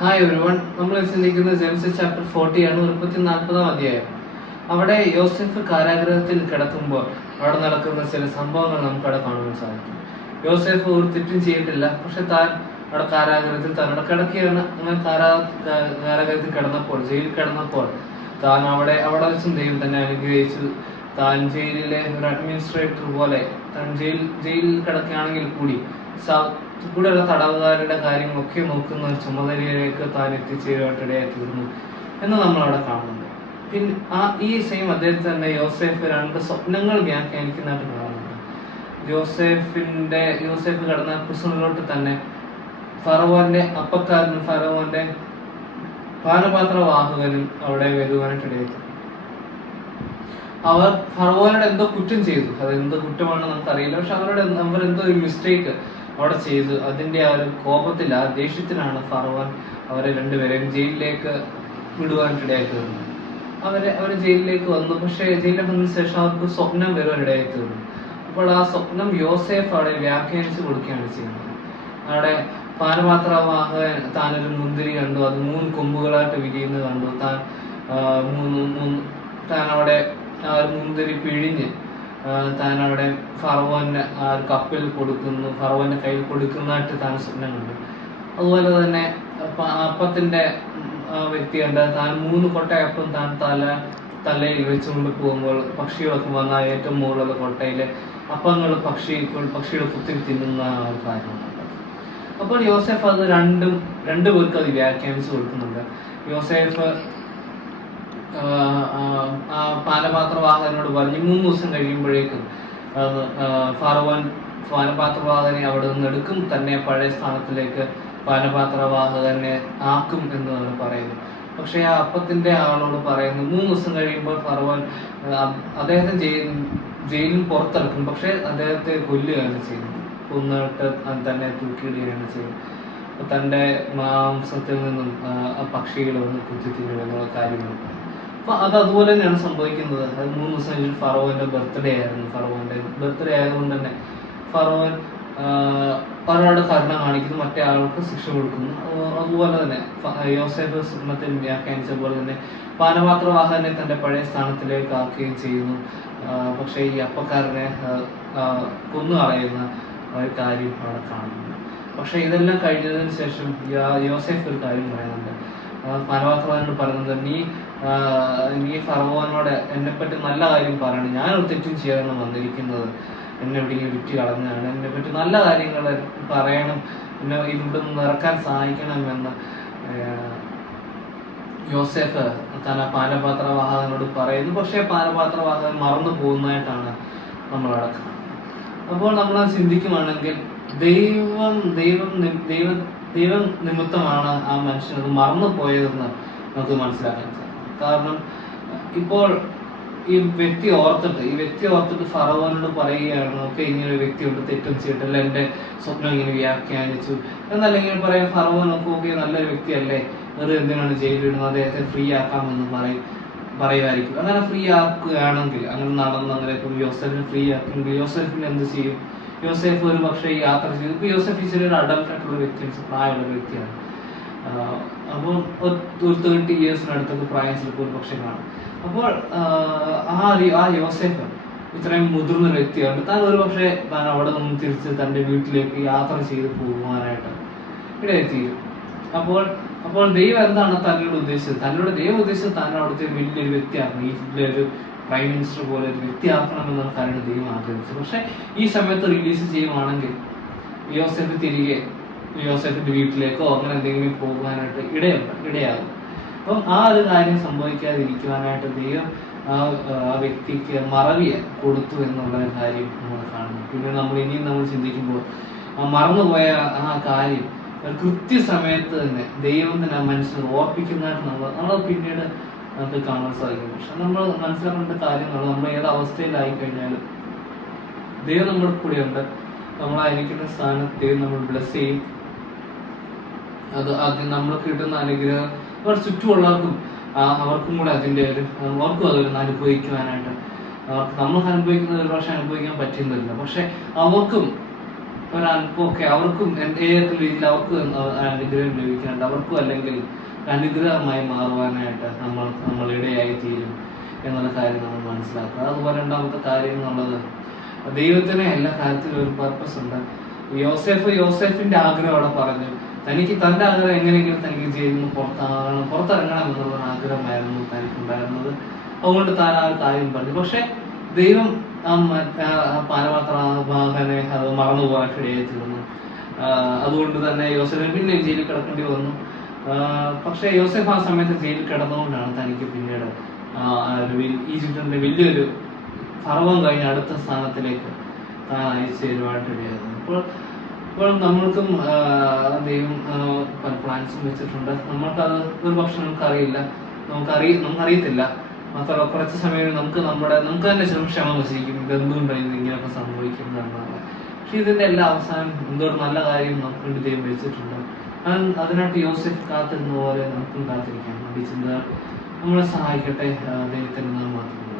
Hi everyone, നമ്മൾ ചിന്തിക്കുന്നത് Genesis chapter 40 ആണ്, 40 അധ്യായം. അവിടെ യോസെഫ് കാരാഗ്രഹത്തിൽ കിടക്കുമ്പോൾ അവിടെ നടക്കുന്ന ചില സംഭവങ്ങൾ നമുക്ക് അവിടെ കാണാൻ സാധിക്കും. യോസെഫ് ഒരു തെറ്റും ചെയ്തിട്ടില്ല, പക്ഷെ താൻ അവിടെ കാരാഗ്രഹത്തിൽ തന്നോട് കിടക്കുകയാണ്. അങ്ങനെ കാരാഗ്രഹത്തിൽ കിടന്നപ്പോൾ, ജയിലിൽ കിടന്നപ്പോൾ താൻ അവിടെ വെച്ചും ദൈവം തന്നെ അനുഗ്രഹിച്ചു. താൻ ജയിലിലെ ഒരു അഡ്മിനിസ്ട്രേറ്റർ പോലെ താൻ ജയിലിൽ കിടക്കുകയാണെങ്കിൽ കൂടി കൂടെയുള്ള തടവുകാരുടെ കാര്യങ്ങളൊക്കെ നോക്കുന്ന ഒരു ചുമതലയിലേക്ക് താൻ എത്തിച്ചേരുവാനിടയായി തീർന്നു എന്ന് നമ്മൾ അവിടെ കാണുന്നുണ്ട്. പിന്നെ ഈ സെയിം അദ്ദേഹത്തെ തന്നെ യോസെഫ് 2 സ്വപ്നങ്ങൾ വ്യാഖ്യാനിക്കുന്നതായിട്ട് കാണുന്നുണ്ട്. യോസെഫ് കടന്ന പ്രിസണിലോട്ട് തന്നെ ഫറവോന്റെ അപ്പക്കാരനും ഫറവോന്റെ പാനപാത്രവാഹകനും അവിടെ വരുവാനായിട്ടിടയായി. അവർ ഫറവോനോട് എന്തോ കുറ്റം ചെയ്തു. അത് എന്ത് കുറ്റമാണെന്ന് നമുക്കറിയില്ല, പക്ഷെ അവരെന്തോ ഒരു മിസ്റ്റേക്ക് അവിടെ ചെയ്തു. അതിന്റെ ആ ഒരു കോപത്തിൽ, ആ ദേഷ്യത്തിനാണ് ഫറവോൻ അവരെ രണ്ടുപേരെയും ജയിലിലേക്ക് വിടുവാനിടയായി തീർന്നു. അവര് ജയിലിലേക്ക് വന്നു. പക്ഷെ ജയിലിൽ വന്നതിന് ശേഷം അവർക്ക് സ്വപ്നം വരുവാനിടയായി തീർന്നു. അപ്പോൾ ആ സ്വപ്നം യോസെഫ് അവിടെ വ്യാഖ്യാനിച്ചു കൊടുക്കുകയാണ് ചെയ്യുന്നത്. അവിടെ പാനപാത്രവാഹകൻ താനൊരു മുന്തിരി കണ്ടു, അത് 3 കൊമ്പുകളായിട്ട് വിരിയുന്നത് കണ്ടു. താൻ അവിടെ മുന്തിരി പിഴിഞ്ഞ് താൻ അവിടെ ഫറവോന്റെ കപ്പിൽ കൊടുക്കുന്നു, ഫറവോന്റെ കയ്യിൽ കൊടുക്കുന്നതായിട്ട് താൻ സ്വപ്നം കണ്ടു. അതുപോലെ തന്നെ അപ്പത്തിന്റെ വ്യക്തി കണ്ട താൻ 3 കൊട്ടയപ്പം താൻ തലയിൽ വെച്ചുകൊണ്ട് പോകുമ്പോൾ പക്ഷികളൊക്കെ വന്ന ഏറ്റവും മുകളിലുള്ള കൊട്ടയിലെ അപ്പങ്ങൾ പക്ഷികൾ കുത്തി തിന്നുന്ന കാര്യമാണ്. അപ്പോൾ യോസെഫ് അത് രണ്ടു പേർക്ക് അത് വ്യാഖ്യാനിച്ചു കൊടുക്കുന്നുണ്ട്. യോസെഫ് പാനപാത്രവാഹകനോട് പറഞ്ഞു 3 ദിവസം കഴിയുമ്പോഴേക്കും ഫറവോൻ പാനപാത്രവാഹകനെ അവിടെ നിന്ന് എടുക്കും, തന്നെ പഴയ സ്ഥാനത്തിലേക്ക് പാനപാത്രവാഹകനെ ആക്കും എന്നാണ് പറയുന്നത്. പക്ഷെ ആ അപ്പത്തിന്റെ ആളോട് പറയുന്നു 3 ദിവസം കഴിയുമ്പോൾ ഫറവോൻ അദ്ദേഹത്തെ ജയിലിൽ പുറത്തിറക്കും, പക്ഷെ അദ്ദേഹത്തെ കൊല്ലുകയാണ് ചെയ്യുന്നത്. കൊന്നിട്ട് തന്നെ തൂക്കിയിടുകയാണ് ചെയ്യുന്നത്. തന്റെ മാംസത്തിൽ നിന്നും പക്ഷികൾ വന്ന് കുത്തിത്തിന്നുള്ള കാര്യങ്ങൾ. അപ്പൊ അതുപോലെ തന്നെയാണ് സംഭവിക്കുന്നത്. അത് 3 ദിവസം കഴിഞ്ഞ് ഫറവോന്റെ ബർത്ത്ഡേ ആയിരുന്നു. ഫറവോന്റെ ബർത്ത്ഡേ ആയതുകൊണ്ട് തന്നെ ഫറവോൻ ഒരാളോട് കരുണ കാണിക്കുന്നു, മറ്റേ ആൾക്ക് ശിക്ഷ കൊടുക്കുന്നു. അതുപോലെ തന്നെ യോസെഫ് സ്വപ്നത്തിൽ വ്യാഖ്യാനിച്ച പോലെ തന്നെ പാനപാത്രവാഹകനെ തന്റെ പഴയ സ്ഥാനത്തിലേക്ക് ആക്കുകയും ചെയ്യുന്നു. പക്ഷെ ഈ അപ്പക്കാരനെ കൊന്നു കളയുന്ന ഒരു കാര്യം അവിടെ കാണുന്നു. പക്ഷെ ഇതെല്ലാം കഴിഞ്ഞതിന് ശേഷം യോസെഫ് ഒരു കാര്യം പറയുന്നുണ്ട്. പാനപാത്രവാഹകനോട് പറയുന്നത്, നീ ഫറവോനോട് എന്നെപ്പറ്റി നല്ല കാര്യം പറയണം, ഞാനൊരു തെറ്റും ചെയ്യാനാണ് വന്നിരിക്കുന്നത്, എന്നെ എവിടെയെങ്കിലും വിറ്റ് കളഞ്ഞാണ്, എന്നെപ്പറ്റി നല്ല കാര്യങ്ങൾ പറയണം, എന്നെ ഇവിടെ നിന്ന് ഇറക്കാൻ സഹായിക്കണമെന്ന് യോസെഫ് തന്നെ പാനപാത്രവാഹകനോട് പറയുന്നു. പക്ഷേ പാനപാത്രവാഹകൻ മറന്നു പോകുന്നതായിട്ടാണ് നമ്മൾ അവിടെ കാണുന്നത്. അപ്പോൾ നമ്മൾ ചിന്തിക്കുവാണെങ്കിൽ ദൈവം നിമിത്തമാണ് ആ മനുഷ്യനത് മറന്നു പോയതെന്ന് നമുക്ക് മനസ്സിലാക്കാൻ സാധിക്കും. കാരണം ഇപ്പോൾ ഈ വ്യക്തി ഓർത്തിട്ട് ഫറവോനോട് പറയുകയാണ്, ഓക്കെ ഇങ്ങനെ വ്യക്തിയുണ്ട്, തെറ്റും ചെയ്തിട്ടല്ല, എന്റെ സ്വപ്നം ഇങ്ങനെ വ്യാഖ്യാനിച്ചു എന്നല്ല ഇങ്ങനെ പറയാൻ. ഫറവോൻ ഓക്കെ നല്ലൊരു വ്യക്തിയല്ലേ, അത് എന്തിനാണ് ജയിലിടുന്നത്, അദ്ദേഹത്തെ ഫ്രീ ആക്കാമെന്ന് പറയുമായിരിക്കും. അങ്ങനെ ഫ്രീ ആക്കുകയാണെങ്കിൽ, അങ്ങനെ നടന്ന് അങ്ങനെ യോസെഫിനെ ഫ്രീ ആക്കുമെങ്കിൽ യോസെഫിന് എന്ത് ചെയ്യും? യോസെഫ് ഒരു പക്ഷേ യാത്ര ചെയ്തു. ഇപ്പൊ യോസെഫ് ചെറിയൊരു അഡൽട്ട് ആയിട്ടുള്ള വ്യക്തിയാണ്, പ്രായമുള്ള വ്യക്തിയാണ്. അപ്പോൾ ഒരു 30 ഇയേഴ്സിനടുത്തൊക്കെ പ്രായം ചിലപ്പോൾ ഒരു പക്ഷെ കാണും. അപ്പോൾ ആ യോസെഫ് ഇത്രയും മുതിർന്ന വ്യക്തിയാണ്. താൻ ഒരു പക്ഷേ താൻ അവിടെ നിന്ന് തിരിച്ച് തൻ്റെ വീട്ടിലേക്ക് യാത്ര ചെയ്ത് പോകുവാനായിട്ട് ഇടയെത്തിയിരുന്നു. അപ്പോൾ ദൈവം എന്താണ് തന്നോട് ഉദ്ദേശിച്ചത്? ദൈവം ഉദ്ദേശിച്ചത് താൻ അവിടുത്തെ വലിയൊരു വ്യക്തിയാക്കണം, ഈജിപ്തിലെ ഒരു പ്രൈം മിനിസ്റ്റർ പോലെ ഒരു വ്യക്തിയാക്കണമെന്നാണ് കാര്യങ്ങൾ ദൈവം ആഗ്രഹിച്ചത്. പക്ഷെ ഈ സമയത്ത് റിലീസ് ചെയ്യുവാണെങ്കിൽ യോസെഫ് തിരികെ യോസെഫിന്റെ വീട്ടിലേക്കോ അങ്ങനെ എന്തെങ്കിലും പോകുവാനായിട്ട് ഇടയാകും. അപ്പം ആ ഒരു കാര്യം സംഭവിക്കാതിരിക്കുവാനായിട്ട് ദൈവം ആ വ്യക്തിക്ക് മറവിയെ കൊടുത്തു എന്നുള്ള കാര്യം നമ്മൾ കാണുന്നു. പിന്നെ നമ്മൾ ചിന്തിക്കുമ്പോൾ മറന്നുപോയ ആ കാര്യം കൃത്യസമയത്ത് തന്നെ ദൈവം തന്നെ ആ മനുഷ്യനെ ഓർപ്പിക്കുന്നതായിട്ട് നമ്മൾ പിന്നീട് നമുക്ക് കാണാൻ സാധിക്കും. പക്ഷെ നമ്മൾ മനസ്സിലാക്കേണ്ട കാര്യങ്ങൾ, നമ്മൾ ഏത് അവസ്ഥയിലായി കഴിഞ്ഞാലും ദൈവം നമ്മുടെ കൂടെയുണ്ട്. നമ്മളായിരിക്കുന്ന സ്ഥാനത്ത് ദൈവം നമ്മൾ ബ്ലെസ് ചെയ്യും. അത് നമ്മൾ കിട്ടുന്ന അനുഗ്രഹം അവർ ചുറ്റുമുള്ളവർക്കും അവർക്കും കൂടെ അവർക്കും അതൊരു അനുഭവിക്കുവാനായിട്ട്, നമുക്ക് അനുഭവിക്കുന്നത് ഒരു പക്ഷെ അനുഭവിക്കാൻ പറ്റുന്നില്ല, പക്ഷെ അവർക്കും ഒരല്പമൊക്കെ അവർക്കും ഏതൊക്കെ രീതിയിൽ അവർക്ക് അനുഗ്രഹം ലഭിക്കുന്നുണ്ട്, അവർക്കും അല്ലെങ്കിൽ അനുഗ്രഹമായി മാറുവാനായിട്ട് നമ്മളിടയായി തീരും എന്നുള്ള കാര്യം നമ്മൾ മനസ്സിലാക്കുക. അതുപോലെ രണ്ടാമത്തെ കാര്യം എന്നുള്ളത്, ദൈവത്തിന് എല്ലാ കാര്യത്തിലും ഒരു പർപ്പസ് ഉണ്ട്. യോസേഫിന്റെ ആഗ്രഹം അവിടെ പറഞ്ഞു. തന്റെ ആഗ്രഹം എങ്ങനെയെങ്കിലും തനിക്ക് ജയിലിൽ നിന്ന് പുറത്തിറങ്ങണം എന്നുള്ള ആഗ്രഹമായിരുന്നു തനിക്കുണ്ടായിരുന്നത്. അതുകൊണ്ട് താൻ ആ കാര്യം പറഞ്ഞു. പക്ഷെ ദൈവം പാനപാത്ര മകനെ അത് മറന്നുപോകാൻ ഇടയായി തീർന്നു. അതുകൊണ്ട് തന്നെ യോസേഫ് പിന്നെ ജയിലിൽ കിടക്കേണ്ടി വന്നു. പക്ഷെ യോസേഫ് ആ സമയത്ത് ജയിലിൽ കിടന്നുകൊണ്ടാണ് തനിക്ക് പിന്നീട് ഈജിപ്തിന്റെ വലിയൊരു ഫറവോൻ കഴിഞ്ഞ അടുത്ത സ്ഥാനത്തിലേക്ക് താൻ അയച്ചു തരുവാനായിട്ട് ഇടയായിരുന്നു. ഇപ്പോൾ നമ്മൾക്കും ദൈവം പല പ്ലാൻസും വെച്ചിട്ടുണ്ട്. നമ്മൾക്കത് ഒരു പക്ഷെ നമുക്കറിയില്ല, നമുക്കറിയത്തില്ല. മാത്രമല്ല കുറച്ച് സമയം നമുക്ക് തന്നെ ക്ഷമ വസിക്കും, ഇതെന്തുകൊണ്ടായിരുന്നു ഇങ്ങനെയൊക്കെ സംഭവിക്കുന്നതെന്നാണ്. പക്ഷെ ഇതിന്റെ എല്ലാ അവസാനം എന്തോ നല്ല കാര്യം നമുക്ക് വേണ്ടി ദൈവം വെച്ചിട്ടുണ്ട്. അതിനായിട്ട് യോസേഫ് കാത്തിരുന്ന പോലെ നമുക്കും കാത്തിരിക്കാം. ഈ ചിന്ത നമ്മളെ സഹായിക്കട്ടെ. ദൈവത്തിന് നാം മാത്രം.